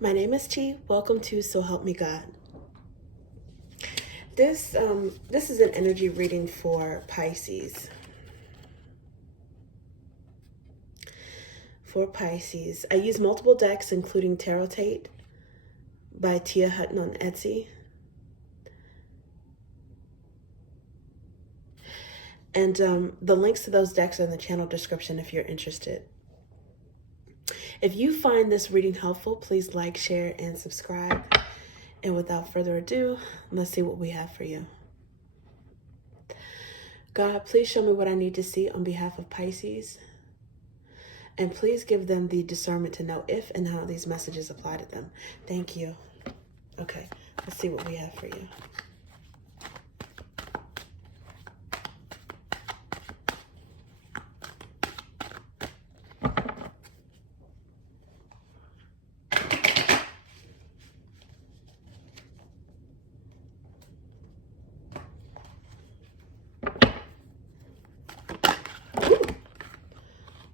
My name is Chi. Welcome to So Help Me God. This is an energy reading for Pisces. For Pisces, I use multiple decks, including Tarot Tate by Tia Hutton on Etsy. And the links to those decks are in the channel description if you're interested. If you find this reading helpful, please like, share, and subscribe. And without further ado, let's see what we have for you. God, please show me what I need to see on behalf of Pisces. And please give them the discernment to know if and how these messages apply to them. Thank you. Okay, let's see what we have for you.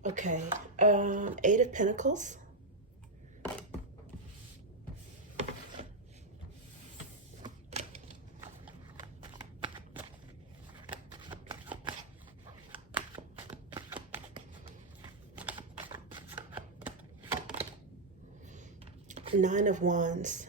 Okay, Eight of Pentacles. Nine of Wands.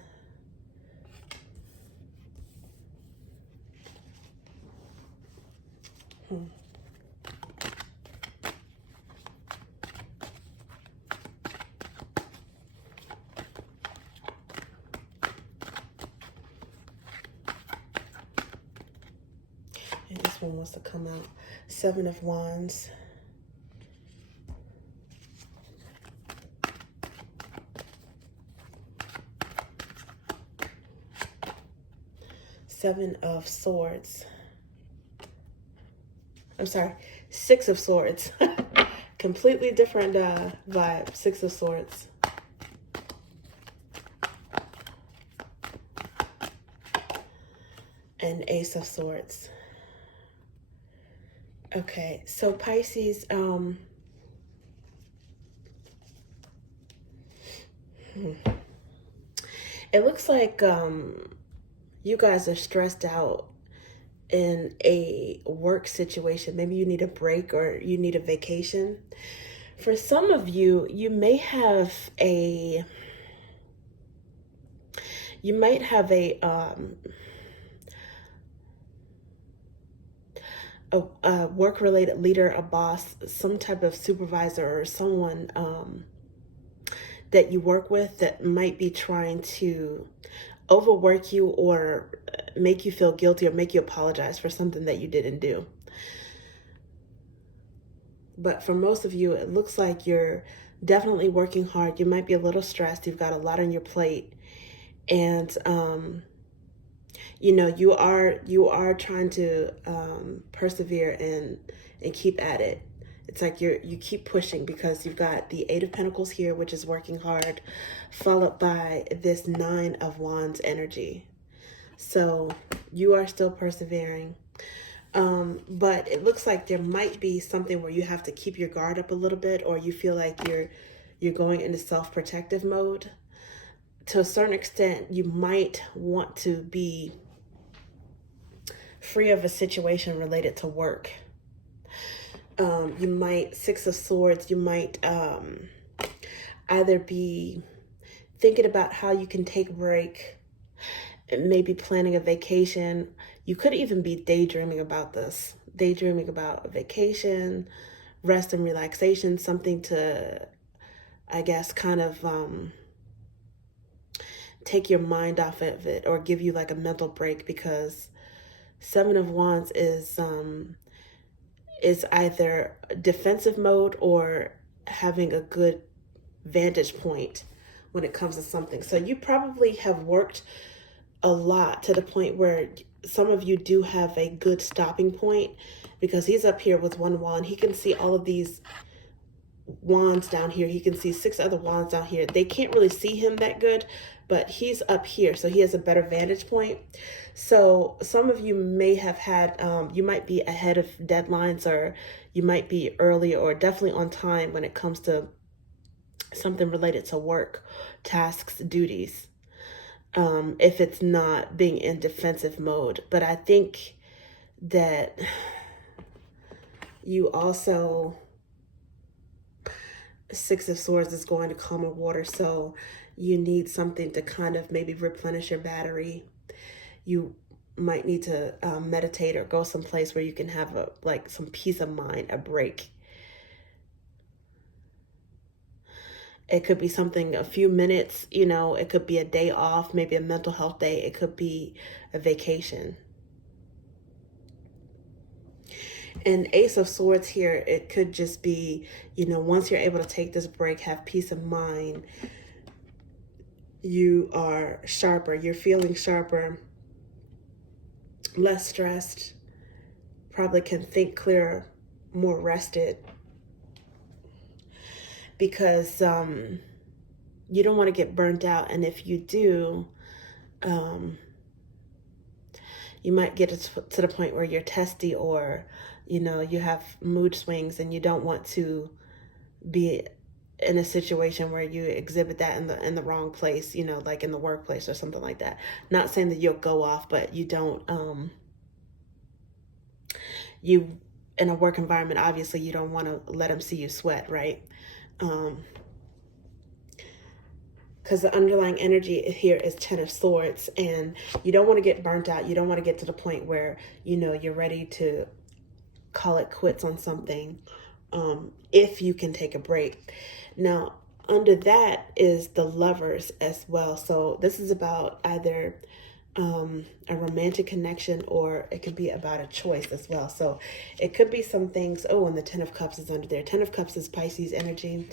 And this one wants to come out. Seven of Wands. Seven of Swords. I'm sorry, Six of Swords. Completely different vibe. Six of Swords. And Ace of Swords. Okay, so Pisces, it looks like you guys are stressed out in a work situation. Maybe you need a break or you need a vacation. For some of you, you might have a work-related leader, a boss, some type of supervisor or someone that you work with that might be trying to overwork you or make you feel guilty or make you apologize for something that you didn't do. But for most of you, it looks like you're definitely working hard. You might be a little stressed. You've got a lot on your plate. And you know, you are trying to persevere and keep at it. It's like you keep pushing because you've got the Eight of Pentacles here, which is working hard, followed by this Nine of Wands energy. So you are still persevering. But it looks like there might be something where you have to keep your guard up a little bit, or you feel like you're going into self-protective mode. To a certain extent, you might want to be free of a situation related to work. You might, Six of Swords, you might either be thinking about how you can take a break, maybe planning a vacation. You could even be daydreaming about this, daydreaming about a vacation, rest and relaxation, something to, I guess, kind of take your mind off of it or give you like a mental break, because Seven of Wands is either defensive mode or having a good vantage point when it comes to something. So you probably have worked a lot to the point where some of you do have a good stopping point, because he's up here with one wand. He can see all of these wands down here. He can see six other wands down here. They can't really see him that good, but he's up here, so he has a better vantage point. So some of you may have had, you might be ahead of deadlines, or you might be early or definitely on time when it comes to something related to work, tasks, duties, if it's not being in defensive mode. But I think that you also, Six of Swords is going to calm water, so you need something to kind of maybe replenish your battery. You might need to meditate or go someplace where you can have some peace of mind, a break. It could be something, a few minutes, it could be a day off, maybe a mental health day. It could be a vacation. And Ace of Swords here, it could just be, once you're able to take this break, have peace of mind, you are sharper, you're feeling sharper, less stressed, probably can think clearer, more rested. Because you don't want to get burnt out. And if you do, you might get to the point where you're testy, or you have mood swings, and you don't want to be in a situation where you exhibit that in the wrong place, like in the workplace or something like that. Not saying that you'll go off, but you don't you in a work environment, obviously you don't want to let them see you sweat, right? Because the underlying energy here is Ten of Swords, and you don't want to get burnt out. You don't want to get to the point where, you're ready to call it quits on something, if you can take a break. Now, under that is the Lovers as well. So this is about either a romantic connection, or it could be about a choice as well. So it could be some things. Oh, and the Ten of Cups is under there. Ten of Cups is Pisces energy.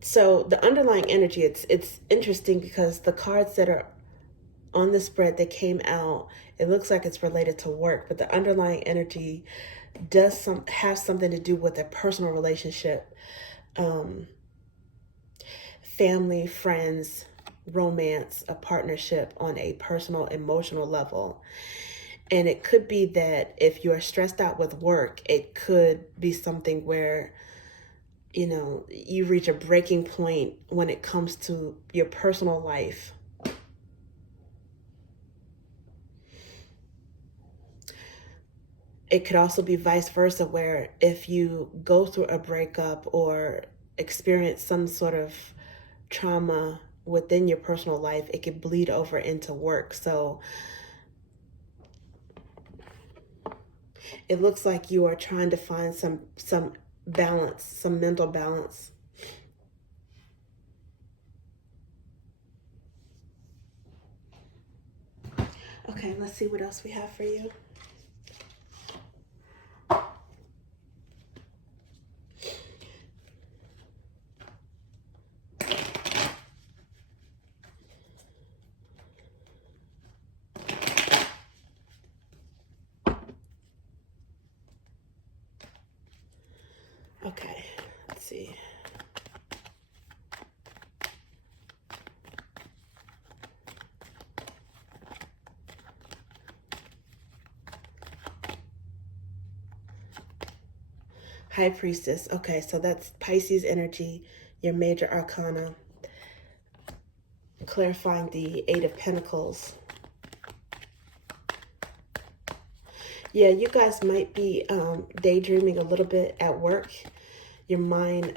So the underlying energy, it's interesting because the cards that are on the spread that came out, it looks like it's related to work, but the underlying energy does have something to do with a personal relationship, family, friends, romance, a partnership on a personal, emotional level. And it could be that if you're stressed out with work, it could be something where you reach a breaking point when it comes to your personal life. It could also be vice versa, where if you go through a breakup or experience some sort of trauma within your personal life, it could bleed over into work. So it looks like you are trying to find some balance, some mental balance. Okay, let's see what else we have for you. Okay, let's see. High Priestess. Okay, so that's Pisces energy, your major arcana. Clarifying the Eight of Pentacles. Yeah, you guys might be daydreaming a little bit at work. Your mind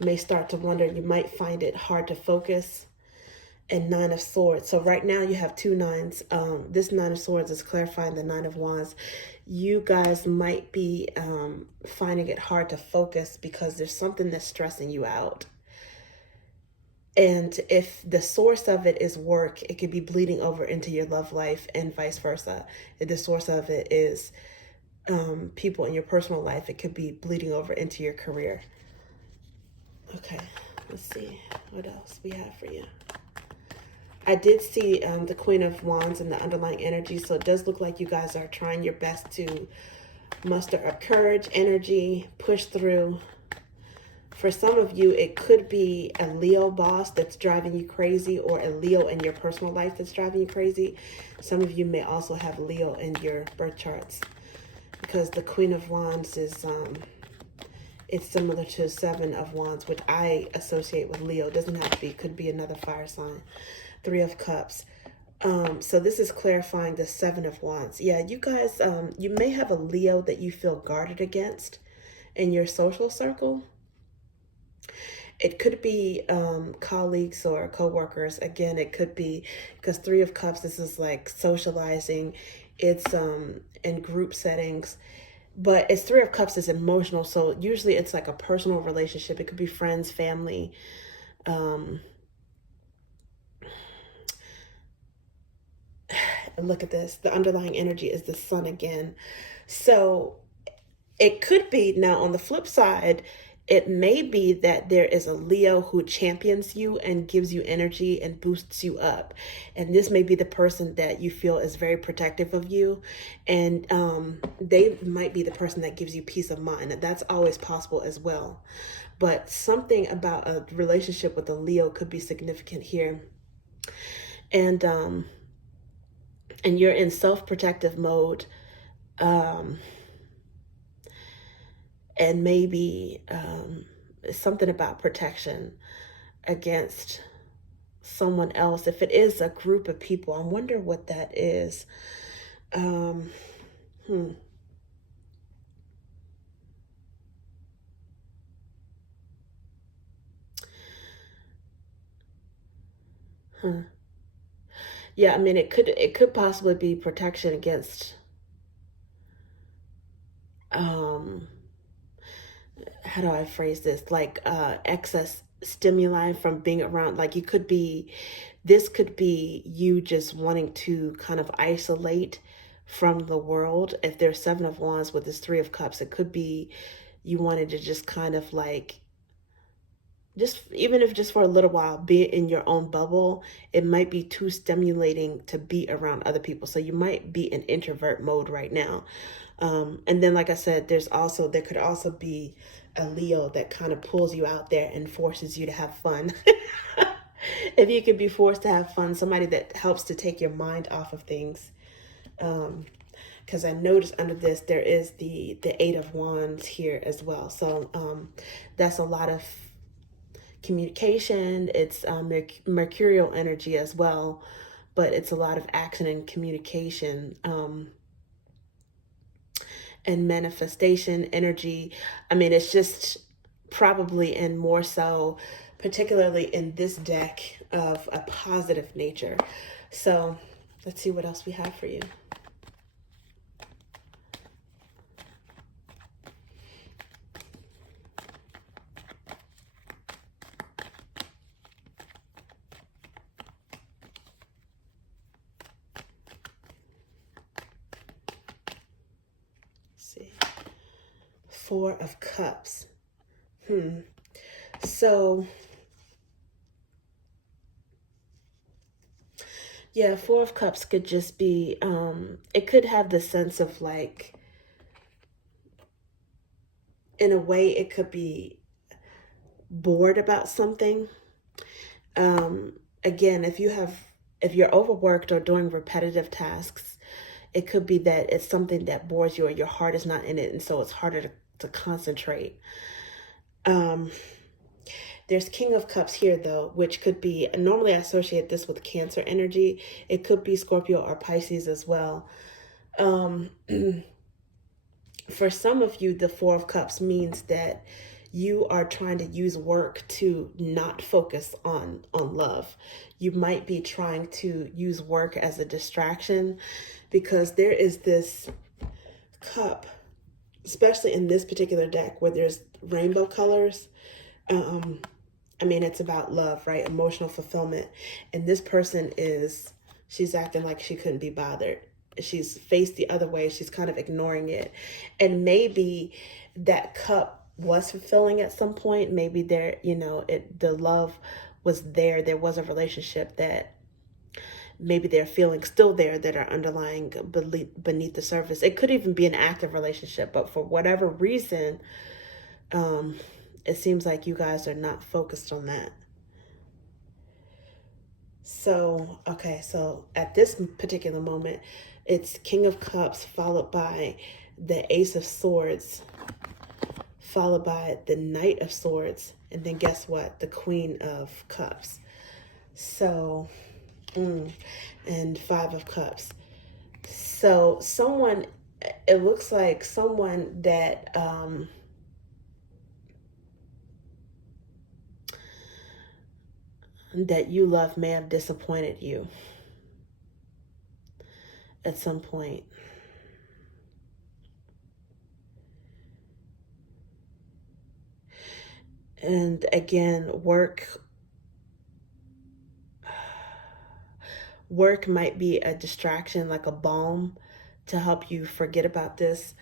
may start to wander. You might find it hard to focus. And Nine of Swords. So right now you have two nines. This Nine of Swords is clarifying the Nine of Wands. You guys might be finding it hard to focus because there's something that's stressing you out. And if the source of it is work, it could be bleeding over into your love life, and vice versa. If the source of it is people in your personal life, it could be bleeding over into your career. Okay, let's see what else we have for you. I did see the Queen of Wands and the underlying energy, so it does look like you guys are trying your best to muster up courage, energy, push through. For some of you, it could be a Leo boss that's driving you crazy, or a Leo in your personal life that's driving you crazy. Some of you may also have Leo in your birth charts, because the Queen of Wands is It's similar to Seven of Wands, which I associate with Leo. It doesn't have to be, could be another fire sign. Three of Cups. So this is clarifying the Seven of Wands. Yeah, you guys, you may have a Leo that you feel guarded against in your social circle. It could be colleagues or co-workers. Again, it could be, because Three of Cups, this is like socializing. It's in group settings. But it's Three of Cups is emotional. So usually it's like a personal relationship. It could be friends, family. Look at this. The underlying energy is the sun again. So it could be, now on the flip side, it may be that there is a Leo who champions you and gives you energy and boosts you up. And this may be the person that you feel is very protective of you. And they might be the person that gives you peace of mind. And that's always possible as well. But something about a relationship with a Leo could be significant here. And you're in self-protective mode. And maybe something about protection against someone else. If it is a group of people, I wonder what that is. Huh. Yeah, I mean, it could possibly be protection against how do I phrase this? Like excess stimuli from being around. Like this could be you just wanting to kind of isolate from the world. If there's Seven of Wands with this Three of Cups, it could be you wanted to just kind of like, just even if just for a little while, be in your own bubble. It might be too stimulating to be around other people. So you might be in introvert mode right now. And then, like I said, there could also be a Leo that kind of pulls you out there and forces you to have fun. If you could be forced to have fun, somebody that helps to take your mind off of things. Because I noticed under this, there is the Eight of Wands here as well. So that's a lot of communication. It's mercurial energy as well, but it's a lot of action and communication. And manifestation energy. I mean, it's just probably, and more so, particularly in this deck, of a positive nature. So let's see what else we have for you. See. Four of Cups. So yeah, Four of Cups could just be it could have the sense of like, in a way, it could be bored about something. Again, if you're overworked or doing repetitive tasks, it could be that it's something that bores you or your heart is not in it, and so it's harder to concentrate. There's King of Cups here, though, which could be, normally I associate this with Cancer energy. It could be Scorpio or Pisces as well. For some of you, the Four of Cups means that you are trying to use work to not focus on love. You might be trying to use work as a distraction, because there is this cup, especially in this particular deck where there's rainbow colors. I mean, it's about love, right? Emotional fulfillment. And this person she's acting like she couldn't be bothered. She's faced the other way. She's kind of ignoring it. And maybe that cup was fulfilling at some point. Maybe the love was there. There was a relationship that maybe they're feeling still there, that are underlying beneath the surface. It could even be an active relationship, but for whatever reason, it seems like you guys are not focused on that. So, okay, so at this particular moment, it's King of Cups followed by the Ace of Swords, followed by the Knight of Swords, and then guess what? The Queen of Cups. So, and Five of Cups. So someone, it looks like someone that that you love may have disappointed you at some point. And again, work might be a distraction, like a balm to help you forget about this.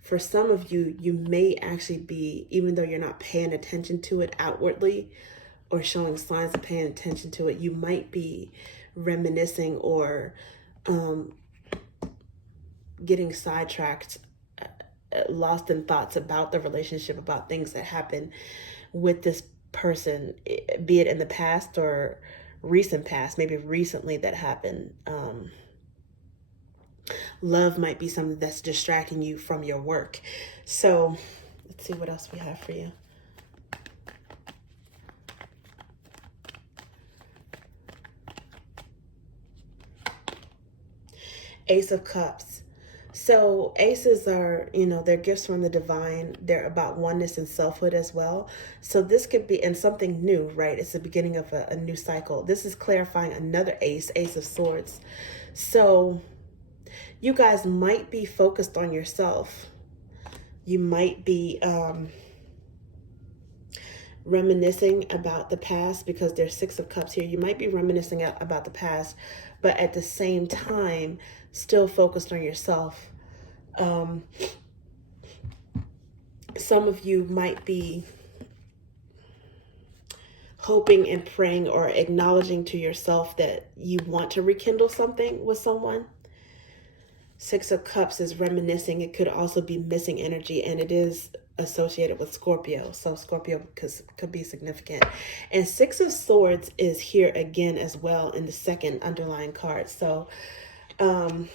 For some of you, you may actually be, even though you're not paying attention to it outwardly or showing signs of paying attention to it, you might be reminiscing or getting sidetracked, lost in thoughts about the relationship, about things that happen with this person, be it in the past or recent past, maybe recently that happened. Love might be something that's distracting you from your work. So let's see what else we have for you. Ace of Cups. So aces are, they're gifts from the divine. They're about oneness and selfhood as well. So this could be, and something new, right? It's the beginning of a new cycle. This is clarifying another ace, Ace of Swords. So you guys might be focused on yourself. You might be reminiscing about the past, because there's Six of Cups here. You might be reminiscing about the past, but at the same time, still focused on yourself. Some of you might be hoping and praying or acknowledging to yourself that you want to rekindle something with someone. Six of Cups is reminiscing. It could also be missing energy, and it is associated with Scorpio. So Scorpio could be significant. And Six of Swords is here again as well in the second underlying card. So, and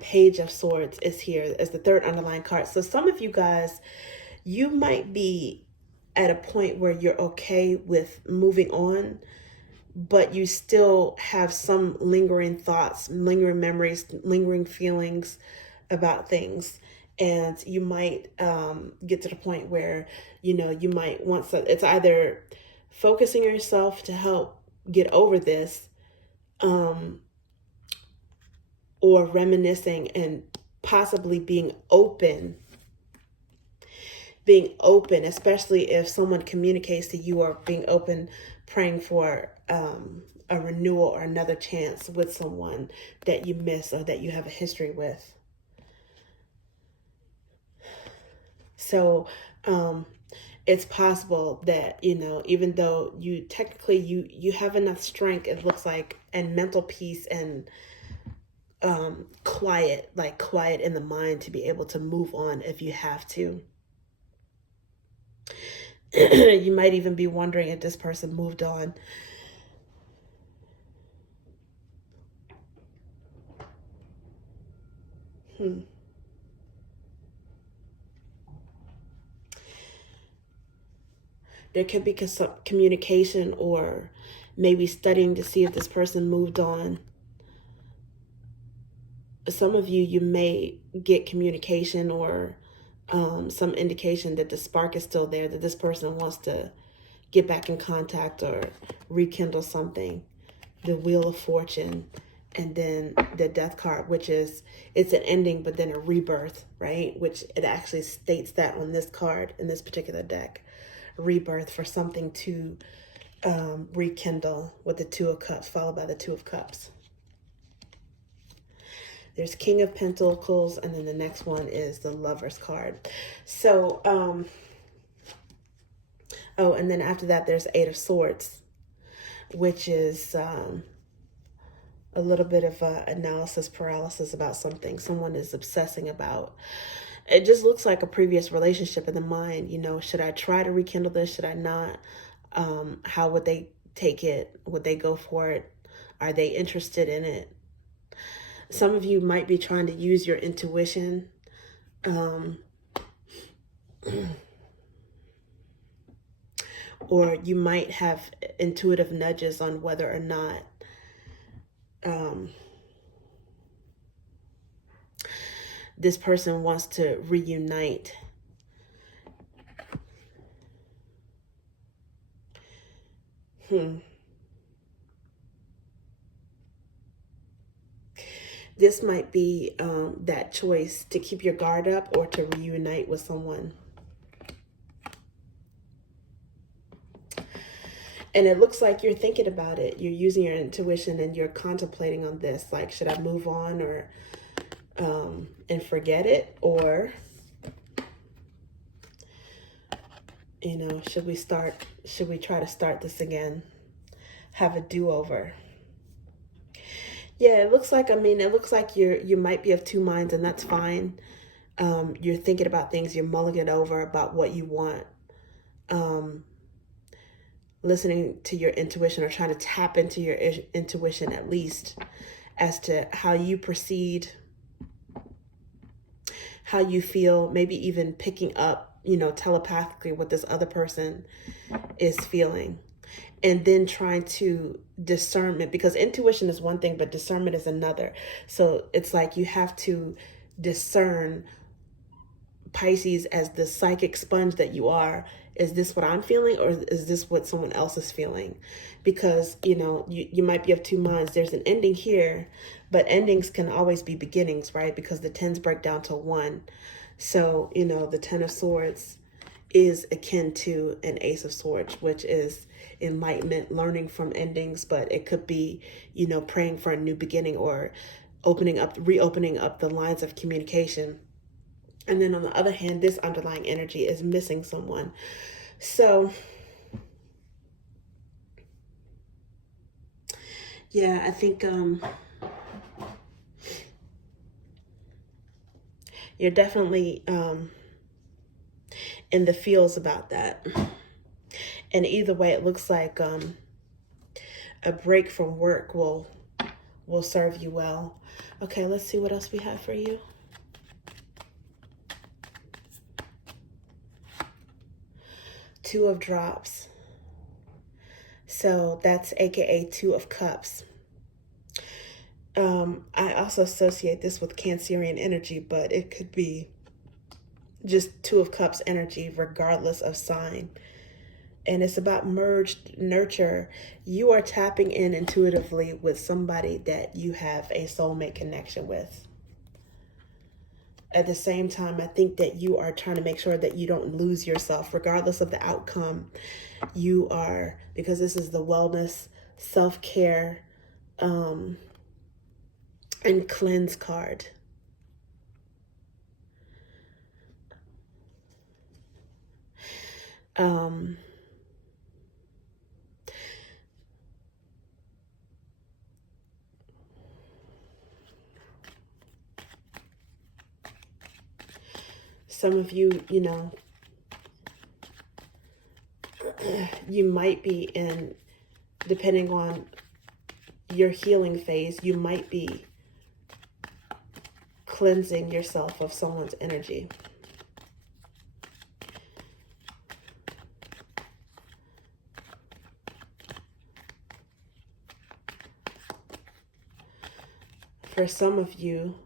Page of Swords is here as the third underlying card. So some of you guys, you might be at a point where you're okay with moving on, but you still have some lingering thoughts, lingering memories, lingering feelings about things. And you might get to the point where, you might want some, it's either focusing on yourself to help get over this, or reminiscing and possibly being open, especially if someone communicates to you, or being open, praying for a renewal or another chance with someone that you miss or that you have a history with. So it's possible that, even though you technically, you have enough strength, it looks like, and mental peace and quiet in the mind to be able to move on if you have to. You might even be wondering if this person moved on. There could be some communication, or maybe studying to see if this person moved on. Some of you may get communication or some indication that the spark is still there, that this person wants to get back in contact or rekindle something. The Wheel of Fortune, and then the Death card, which is, it's an ending, but then a rebirth, right? Which it actually states that on this card, in this particular deck. Rebirth, for something to rekindle, with the Two of Cups, followed by the Two of Cups. There's King of Pentacles, and then the next one is the Lover's card. So, oh, and then after that, there's Eight of Swords, which is a little bit of analysis paralysis about something someone is obsessing about. It just looks like a previous relationship in the mind. Should I try to rekindle this? Should I not? How would they take it? Would they go for it? Are they interested in it? Some of you might be trying to use your intuition Or you might have intuitive nudges on whether or not this person wants to reunite. This might be that choice to keep your guard up or to reunite with someone. And it looks like you're thinking about it. You're using your intuition and you're contemplating on this. Like, should I move on or and forget it? Or, you know, should we try to start this again? Have a do-over? Yeah, it looks like, it looks like you might be of two minds, and that's fine. You're thinking about things, you're mulling it over about what you want. Listening to your intuition, or trying to tap into your intuition at least, as to how you proceed, how you feel, maybe even picking up, telepathically what this other person is feeling. And then trying to discernment, because intuition is one thing, but discernment is another. So it's like you have to discern, Pisces, as the psychic sponge that you are. Is this what I'm feeling, or is this what someone else is feeling? Because, you might be of two minds. There's an ending here, but endings can always be beginnings, right? Because the tens break down to one. So, the Ten of Swords is akin to an Ace of Swords, which is enlightenment, learning from endings, but it could be, praying for a new beginning, or reopening up the lines of communication. And then on the other hand, this underlying energy is missing someone. So, yeah, I think you're definitely in the feels about that. And either way, it looks like a break from work will serve you well. Okay, let's see what else we have for you. Two of Drops. So that's AKA Two of Cups. I also associate this with Cancerian energy, but it could be just Two of Cups energy regardless of sign. And it's about merged nurture. You are tapping in intuitively with somebody that you have a soulmate connection with. At the same time, I think that you are trying to make sure that you don't lose yourself, regardless of the outcome. You are, because this is the wellness, self-care, and cleanse card. Some of you, you might be in, depending on your healing phase, you might be cleansing yourself of someone's energy. For some of you,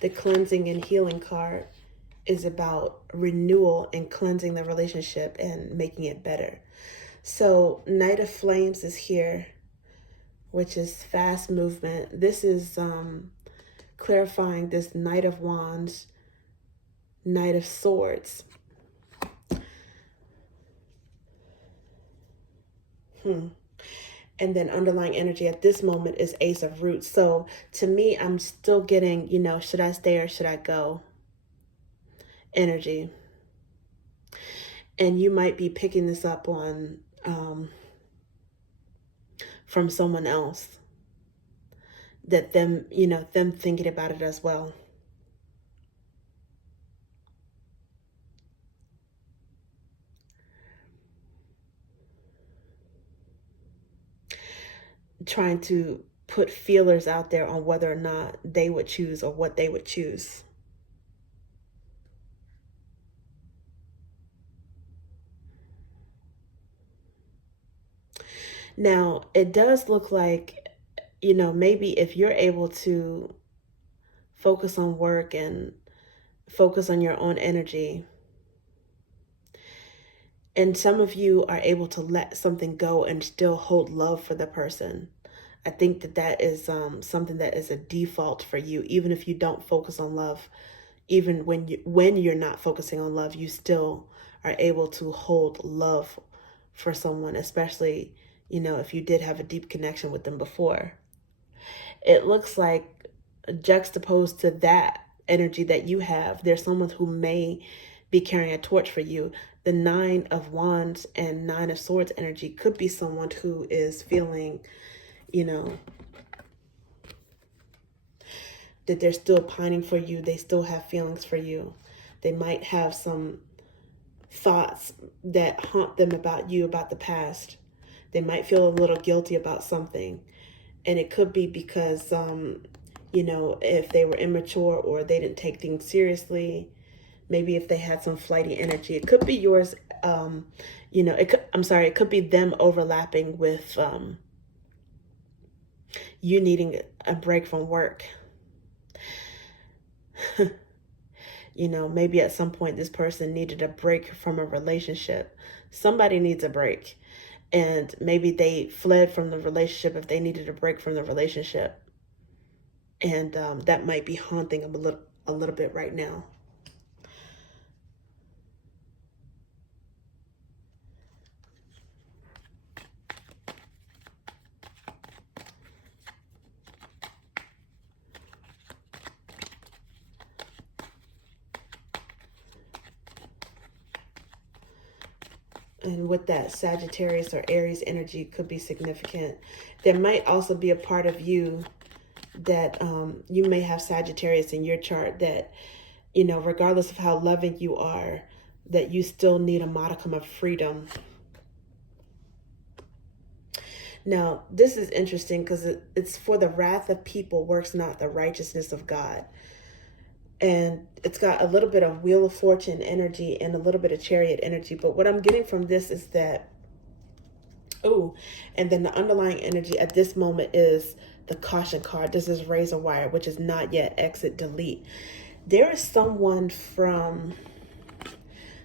the cleansing and healing card is about renewal and cleansing the relationship and making it better. So Knight of Flames is here, which is fast movement. This is clarifying this Knight of Wands, Knight of Swords. And then underlying energy at this moment is Ace of Roots. So to me, I'm still getting, should I stay or should I go energy. And you might be picking this up on from someone else, that them thinking about it as well. Trying to put feelers out there on whether or not they would choose or what they would choose. Now, it does look like, maybe if you're able to focus on work and focus on your own energy, and some of you are able to let something go and still hold love for the person. I think that is something that is a default for you, even if you don't focus on love. Even when you're not focusing on love, you still are able to hold love for someone, especially, if you did have a deep connection with them before. It looks like, juxtaposed to that energy that you have, there's someone who may be carrying a torch for you. The Nine of Wands and Nine of Swords energy could be someone who is feeling, you know, that they're still pining for you. They still have feelings for you. They might have some thoughts that haunt them about you, about the past. They might feel a little guilty about something. And it could be because, if they were immature or they didn't take things seriously, maybe if they had some flighty energy, it could be yours. It could be them overlapping with you needing a break from work. Maybe at some point this person needed a break from a relationship. Somebody needs a break. And maybe they fled from the relationship if they needed a break from the relationship. And that might be haunting them a little bit right now. And with that, Sagittarius or Aries energy could be significant. There might also be a part of you that you may have Sagittarius in your chart that, regardless of how loving you are, that you still need a modicum of freedom. Now, this is interesting because it's for the wrath of people works not the righteousness of God. And it's got a little bit of Wheel of Fortune energy and a little bit of Chariot energy. But what I'm getting from this is that, and then the underlying energy at this moment is the Caution card. This is Razor Wire, which is not yet exit, delete. There is someone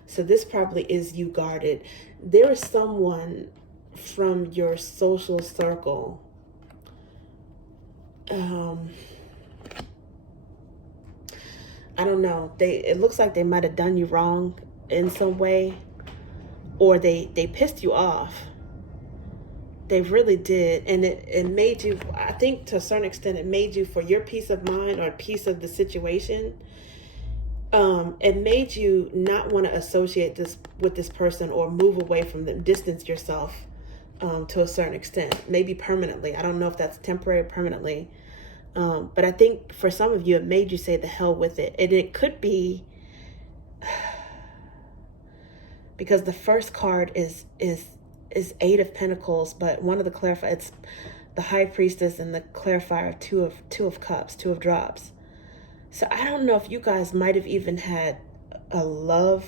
so this probably is you guarded. There is someone from your social circle. I don't know. It looks like they might have done you wrong in some way, or they pissed you off. They really did. And it made you, I think to a certain extent, it made you, for your peace of mind or peace of the situation, it made you not want to associate this with this person or move away from them, distance yourself to a certain extent, maybe permanently. I don't know if that's temporary or permanently. But I think for some of you, it made you say the hell with it. And it could be because the first card is Eight of Pentacles, but one of the clarifiers, it's the High Priestess and the clarifier of two of Cups, Two of Drops. So I don't know if you guys might have even had a love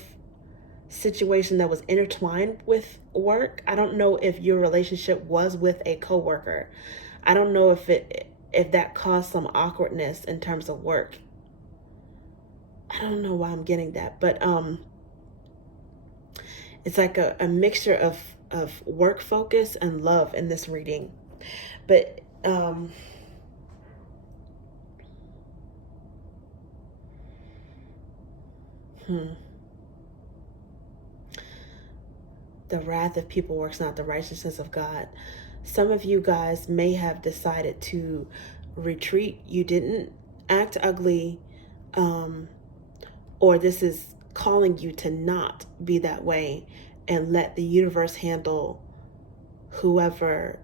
situation that was intertwined with work. I don't know if your relationship was with a coworker. I don't know if that caused some awkwardness in terms of work. I don't know why I'm getting that, but it's like a mixture of work focus and love in this reading. But the wrath of people works not the righteousness of God. Some of you guys may have decided to retreat. You didn't act ugly, or this is calling you to not be that way and let the universe handle whoever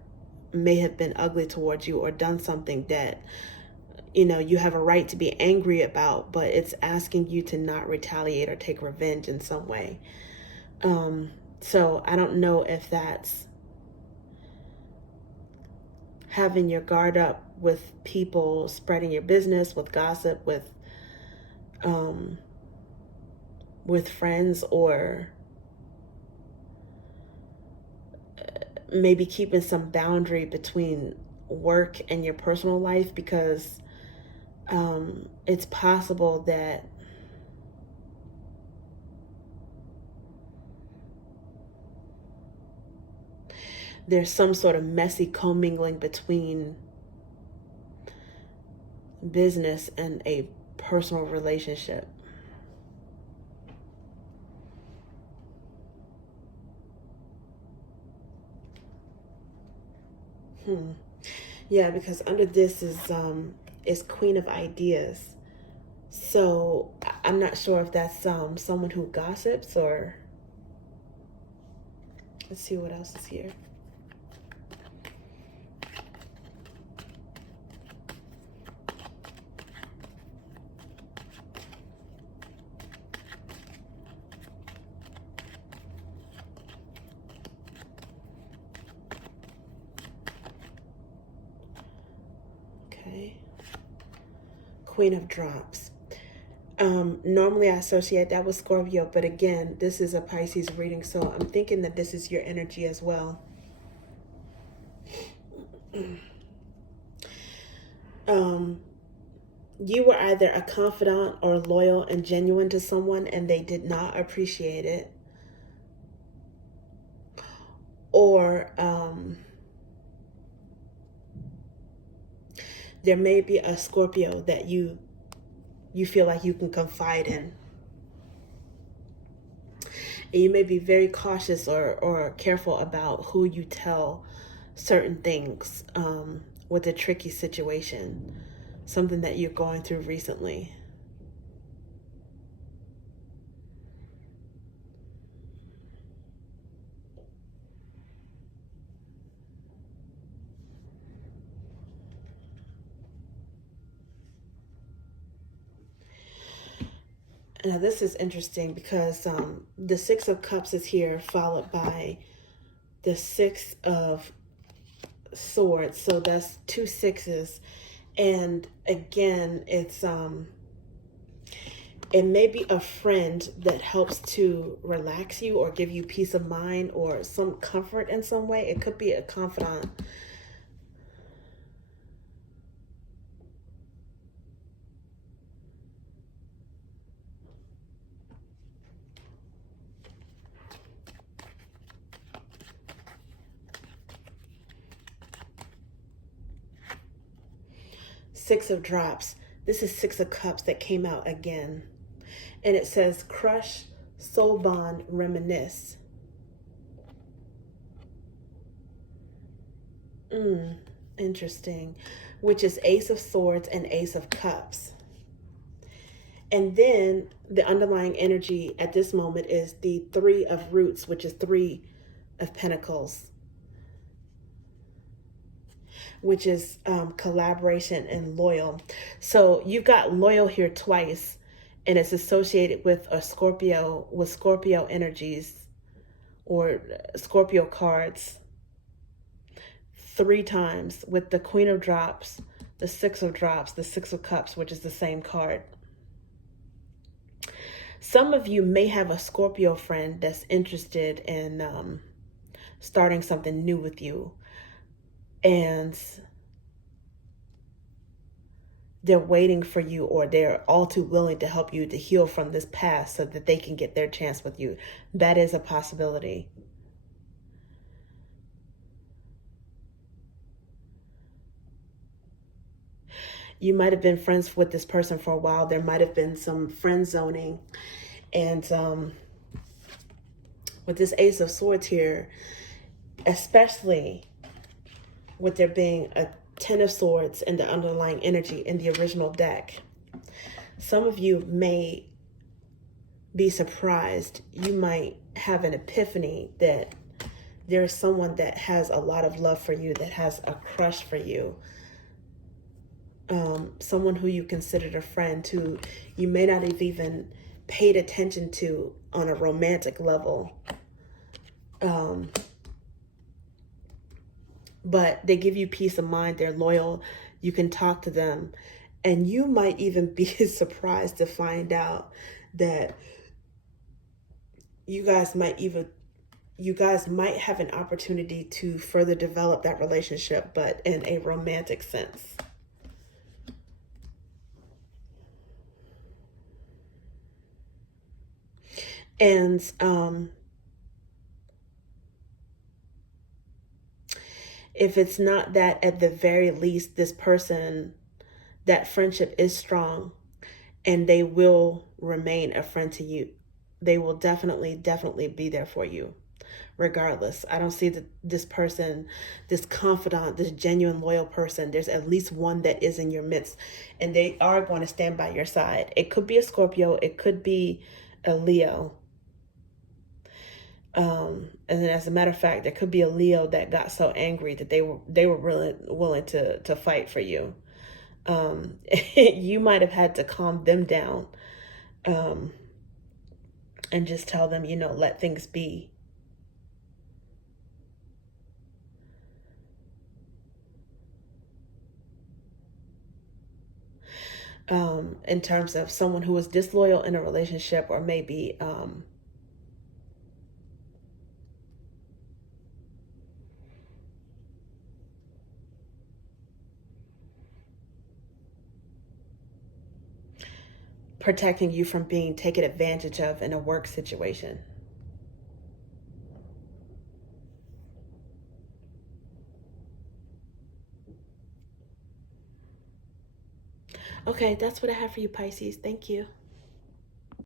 may have been ugly towards you or done something that you have a right to be angry about, but it's asking you to not retaliate or take revenge in some way. So I don't know if that's having your guard up with people spreading your business, with gossip, with friends, or maybe keeping some boundary between work and your personal life, because it's possible that there's some sort of messy commingling between business and a personal relationship. Yeah, because under this is Queen of Ideas. So I'm not sure if that's someone who gossips, or let's see what else is here. Okay. Queen of Drops. Normally I associate that with Scorpio, but again, this is a Pisces reading, so I'm thinking that this is your energy as well. You were either a confidant or loyal and genuine to someone and they did not appreciate it. Or there may be a Scorpio that you feel like you can confide in. And you may be very cautious or careful about who you tell certain things with a tricky situation, something that you're going through recently. Now this is interesting because the Six of Cups is here, followed by the Six of Swords. So that's two sixes. And again, it's it may be a friend that helps to relax you or give you peace of mind or some comfort in some way. It could be a confidant. Six of Drops. This is Six of Cups that came out again. And it says crush, soul bond, reminisce. Interesting. Which is Ace of Swords and Ace of Cups. And then the underlying energy at this moment is the Three of Roots, which is Three of Pentacles, which is collaboration and loyal. So you've got loyal here twice, and it's associated with a Scorpio, with Scorpio energies or Scorpio cards. 3 times with the Queen of Drops, the Six of Drops, the Six of Cups, which is the same card. Some of you may have a Scorpio friend that's interested in starting something new with you. And they're waiting for you, or they're all too willing to help you to heal from this past so that they can get their chance with you. That is a possibility. You might have been friends with this person for a while. There might have been some friend zoning. And with this Ace of Swords here, especially with there being a Ten of Swords and the underlying energy in the original deck, some of you may be surprised. You might have an epiphany that there is someone that has a lot of love for you, that has a crush for you. Someone who you considered a friend, who you may not have even paid attention to on a romantic level. But they give you peace of mind. They're loyal. You can talk to them. And you might even be surprised to find out that you guys might even you guys might have an opportunity to further develop that relationship, but in a romantic sense. And if it's not that, at the very least, this person, that friendship is strong and they will remain a friend to you. They will definitely be there for you regardless. I don't see that this person, this confidant, this genuine loyal person, there's at least one that is in your midst and they are going to stand by your side. It could be a Scorpio, it could be a Leo. And then, as a matter of fact, there could be a Leo that got so angry that they were really willing to fight for you. You might have had to calm them down, um, and just tell them, let things be. In terms of someone who is disloyal in a relationship, or maybe protecting you from being taken advantage of in a work situation. Okay, that's what I have for you, Pisces. Thank you.